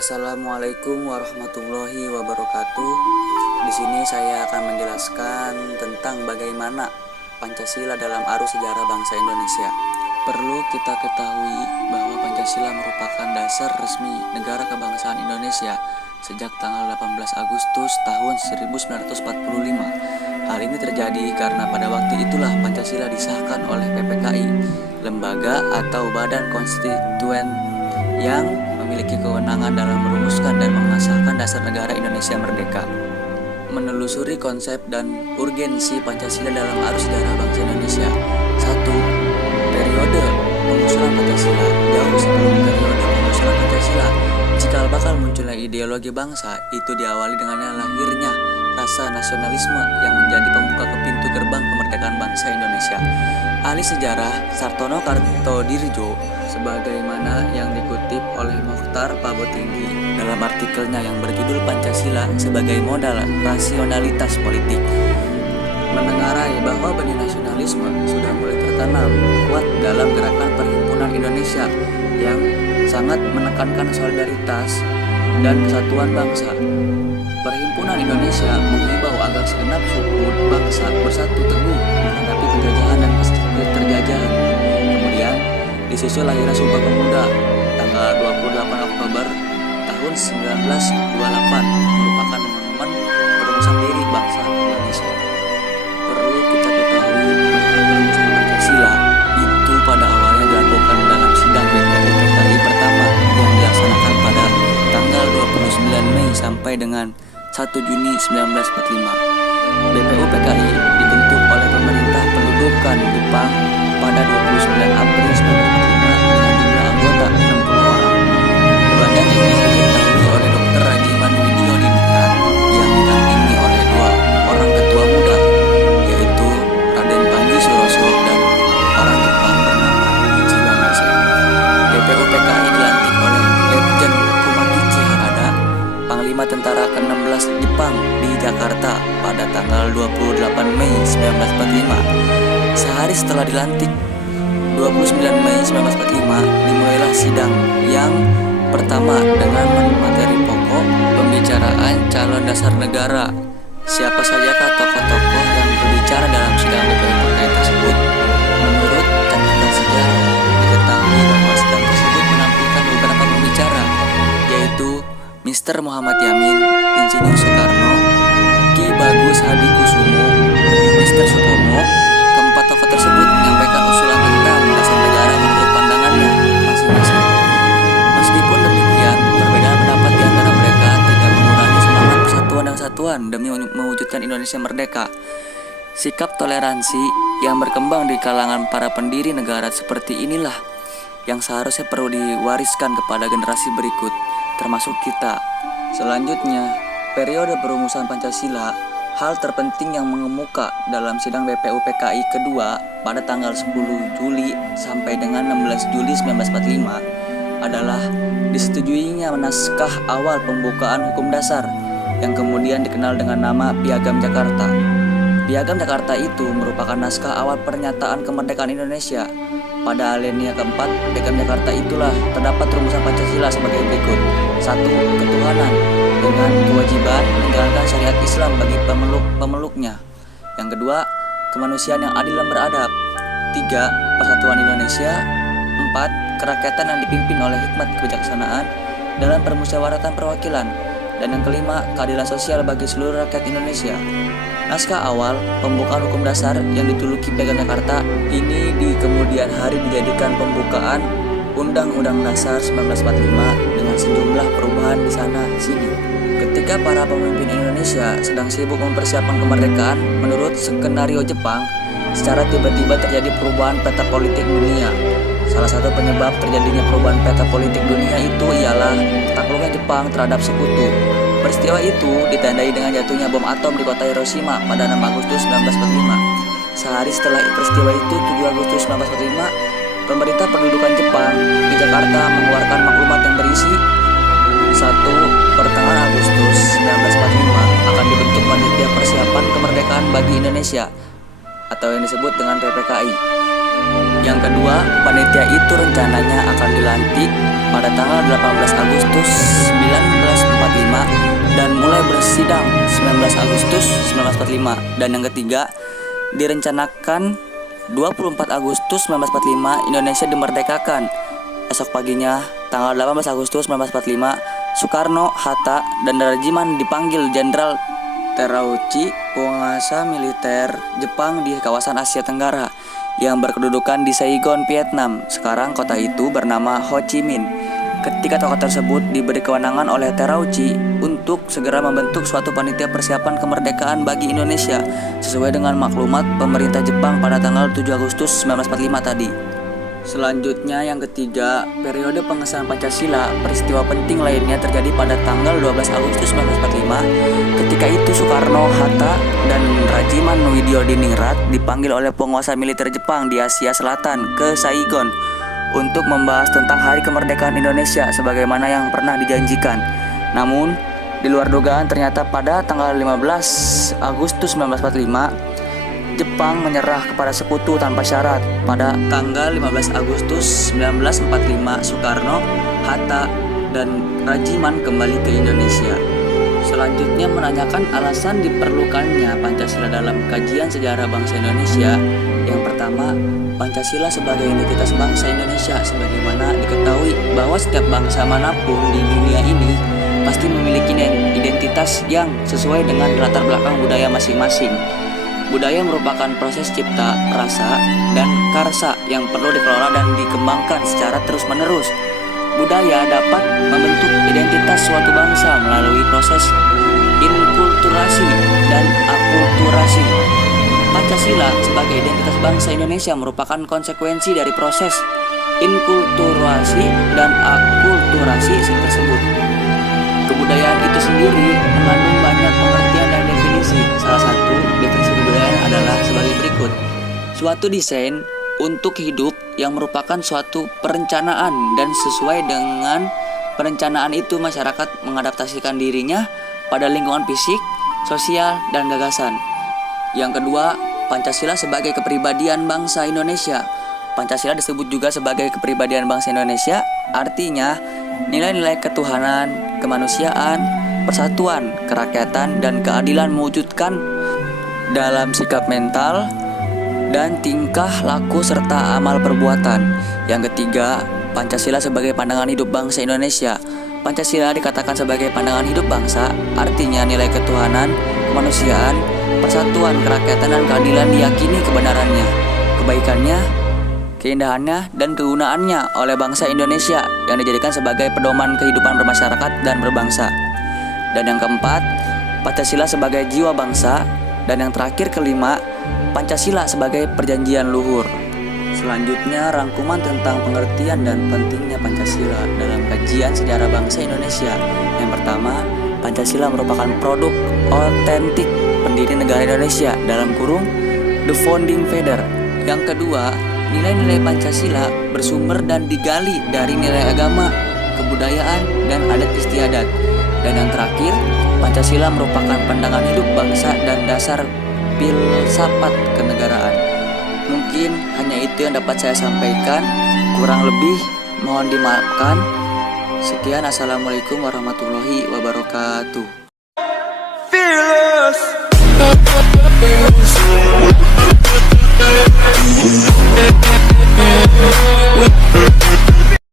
Assalamualaikum warahmatullahi wabarakatuh. Di sini saya akan menjelaskan tentang bagaimana Pancasila dalam arus sejarah bangsa Indonesia. Perlu kita ketahui bahwa Pancasila merupakan dasar resmi negara kebangsaan Indonesia sejak tanggal 18 Agustus tahun 1945. Hal ini terjadi karena pada waktu itulah Pancasila disahkan oleh PPKI, lembaga atau badan konstituen yang memiliki kewenangan dalam merumuskan dan mengesahkan dasar negara Indonesia merdeka. Menelusuri konsep dan urgensi Pancasila dalam arus sejarah bangsa Indonesia. 1. Periode pengusulan Pancasila. Jauh sebelum periode pengusulan Pancasila, cikal bakal munculnya ideologi bangsa itu diawali dengan lahirnya rasa nasionalisme yang menjadi pembuka ke pintu gerbang kemerdekaan bangsa Indonesia. Ahli sejarah Sartono Kartodirjo sebagaimana yang dikutip oleh Mokhtar Pabotinggi dalam artikelnya yang berjudul Pancasila sebagai modal rasionalitas politik, menengarai bahwa benih nasionalisme sudah mulai tertanam kuat dalam gerakan perhimpunan Indonesia yang sangat menekankan solidaritas dan kesatuan bangsa. Perhimpunan Indonesia menghimbau agar segenap suku bangsa bersatu teguh menghadapi penjajahan dan keterjajahan. Kemudian disusul lahirnya Sumpah Pemuda tanggal 28 Oktober tahun 1928 merupakan momen perumusan diri bangsa Indonesia. Perlu kita ketahui bahwa perumusan Pancasila itu pada awalnya dilakukan dalam sidang BPU PKI pertama yang dilaksanakan pada tanggal 29 Mei sampai dengan 1 Juni 1945. BPU PKI dibentuk oleh pemerintah pendudukan Jepang pada 29 April 1945 dengan jumlah anggota 60 orang. Badan ini diketahui oleh Dr. Rajiman Widyo-Diningrat yang didampingi oleh dua orang ketua muda, yaitu Raden Panji Suroso dan orang Jepang bernama Ichiban Masen. BPU PKI dilantik oleh Letjen Kumakichi Harada, Panglima Tentara ke-16 Jepang di Jakarta pada tanggal 28 Mei 1945. Sehari setelah dilantik, 29 Mei 1945, dimulailah sidang yang pertama dengan materi pokok pembicaraan calon dasar negara. Siapa sajakah tokoh-tokoh yang berbicara dalam sidang BPU PKI tersebut? Menurut catatan sejarah, diketahui bahwa sidang tersebut menampilkan beberapa pembicara, yaitu Mr. Muhammad Yamin, Insinyur Soekarno, Ki Bagus Hadikusumo, Mr. Supomo. Keempat tokoh tersebut menyampaikan usulan tentang dasar negara menurut pandangannya masing-masing. Meskipun demikian, perbedaan pendapat di antara mereka tidak mengurangi semangat persatuan dan kesatuan demi mewujudkan Indonesia merdeka. Sikap toleransi yang berkembang di kalangan para pendiri negara seperti inilah yang seharusnya perlu diwariskan kepada generasi berikut, termasuk kita. Selanjutnya, periode perumusan Pancasila. Hal terpenting yang mengemuka dalam sidang BPU PKI kedua pada tanggal 10 Juli sampai dengan 16 Juli 1945 adalah disetujuinya naskah awal pembukaan hukum dasar yang kemudian dikenal dengan nama Piagam Jakarta. Piagam Jakarta itu merupakan naskah awal pernyataan kemerdekaan Indonesia. Pada alinea keempat Piagam Jakarta itulah terdapat rumusan Pancasila sebagai berikut. 1. Ketuhanan dengan kewajiban menjalankan syariat Islam bagi pemeluknya. Yang kedua, kemanusiaan yang adil dan beradab. 3. Persatuan Indonesia. 4. Kerakyatan yang dipimpin oleh hikmat kebijaksanaan dalam permusyawaratan perwakilan. Dan yang kelima, keadilan sosial bagi seluruh rakyat Indonesia. Naskah awal pembukaan hukum dasar yang dijuluki Piagam Jakarta ini di kemudian hari dijadikan pembukaan Undang-Undang Dasar 1945 dengan sejumlah perubahan di sana sini. Ketika para pemimpin Indonesia sedang sibuk mempersiapkan kemerdekaan menurut skenario Jepang, secara tiba-tiba terjadi perubahan peta politik dunia. Salah satu penyebab terjadinya perubahan peta politik dunia itu ialah takluknya Jepang terhadap sekutu. Peristiwa itu ditandai dengan jatuhnya bom atom di kota Hiroshima pada 6 Agustus 1945. Sehari setelah peristiwa itu, 7 Agustus 1945, pemerintah pendudukan Jepang di Jakarta mengeluarkan maklumat yang berisi 1. Pertengahan Agustus 1945 akan dibentuk panitia persiapan kemerdekaan bagi Indonesia atau yang disebut dengan PPKI. Yang kedua, panitia itu rencananya akan dilantik pada tanggal 18 Agustus 1945 dan mulai bersidang 19 Agustus 1945. Dan yang ketiga, direncanakan 24 Agustus 1945 Indonesia dimerdekakan. Esok paginya, tanggal 18 Agustus 1945, Soekarno, Hatta, dan Rajiman dipanggil Jenderal Terauchi, penguasa militer Jepang di kawasan Asia Tenggara yang berkedudukan di Saigon, Vietnam. Sekarang kota itu bernama Ho Chi Minh. Ketika tokoh tersebut diberi kewenangan oleh Terauchi untuk segera membentuk suatu panitia persiapan kemerdekaan bagi Indonesia sesuai dengan maklumat pemerintah Jepang pada tanggal 7 Agustus 1945 tadi. Selanjutnya yang ketiga, periode pengesahan Pancasila. Peristiwa penting lainnya terjadi pada tanggal 12 Agustus 1945. Ketika itu Soekarno, Hatta, dan Rajiman Widyodiningrat dipanggil oleh penguasa militer Jepang di Asia Selatan ke Saigon untuk membahas tentang hari kemerdekaan Indonesia sebagaimana yang pernah dijanjikan. Namun, di luar dugaan ternyata pada tanggal 15 Agustus 1945 Jepang menyerah kepada sekutu tanpa syarat. Pada tanggal 15 Agustus 1945, Soekarno, Hatta, dan Rajiman kembali ke Indonesia. Selanjutnya menanyakan alasan diperlukannya Pancasila dalam kajian sejarah bangsa Indonesia. Yang pertama, Pancasila sebagai identitas bangsa Indonesia. Sebagaimana diketahui bahwa setiap bangsa manapun di dunia ini pasti memiliki identitas yang sesuai dengan latar belakang budaya masing-masing. Budaya merupakan proses cipta, rasa, dan karsa yang perlu dikelola dan dikembangkan secara terus-menerus. Budaya dapat membentuk identitas suatu bangsa melalui proses inkulturasi dan akulturasi. Pancasila sebagai identitas bangsa Indonesia merupakan konsekuensi dari proses inkulturasi dan akulturasi tersebut. Kebudayaan itu sendiri mengandung banyak pengertian dan definisi. Salah satu definisi kebudayaan adalah sebagai berikut. Suatu desain untuk hidup yang merupakan suatu perencanaan dan sesuai dengan perencanaan itu masyarakat mengadaptasikan dirinya pada lingkungan fisik, sosial, dan gagasan. Yang kedua, Pancasila sebagai kepribadian bangsa Indonesia. Pancasila disebut juga sebagai kepribadian bangsa Indonesia, artinya nilai-nilai ketuhanan, kemanusiaan, persatuan, kerakyatan, dan keadilan mewujudkan dalam sikap mental dan tingkah laku serta amal perbuatan. Yang ketiga, Pancasila sebagai pandangan hidup bangsa Indonesia. Pancasila dikatakan sebagai pandangan hidup bangsa, artinya nilai ketuhanan, kemanusiaan, persatuan, kerakyatan, dan keadilan diyakini kebenarannya, kebaikannya, keindahannya, dan kegunaannya oleh bangsa Indonesia yang dijadikan sebagai pedoman kehidupan bermasyarakat dan berbangsa. Dan yang keempat, Pancasila sebagai jiwa bangsa. Dan yang terakhir kelima, Pancasila sebagai perjanjian luhur. Selanjutnya, rangkuman tentang pengertian dan pentingnya Pancasila dalam kajian sejarah bangsa Indonesia. Yang pertama, Pancasila merupakan produk otentik pendiri negara Indonesia dalam kurung The Founding Father. Yang kedua, nilai-nilai Pancasila bersumber dan digali dari nilai agama, kebudayaan, dan adat istiadat. Dan yang terakhir, Pancasila merupakan pandangan hidup bangsa dan dasar filsafat kenegaraan. Mungkin hanya itu yang dapat saya sampaikan. Kurang lebih mohon dimaafkan. Sekian, assalamualaikum warahmatullahi wabarakatuh. Fearless.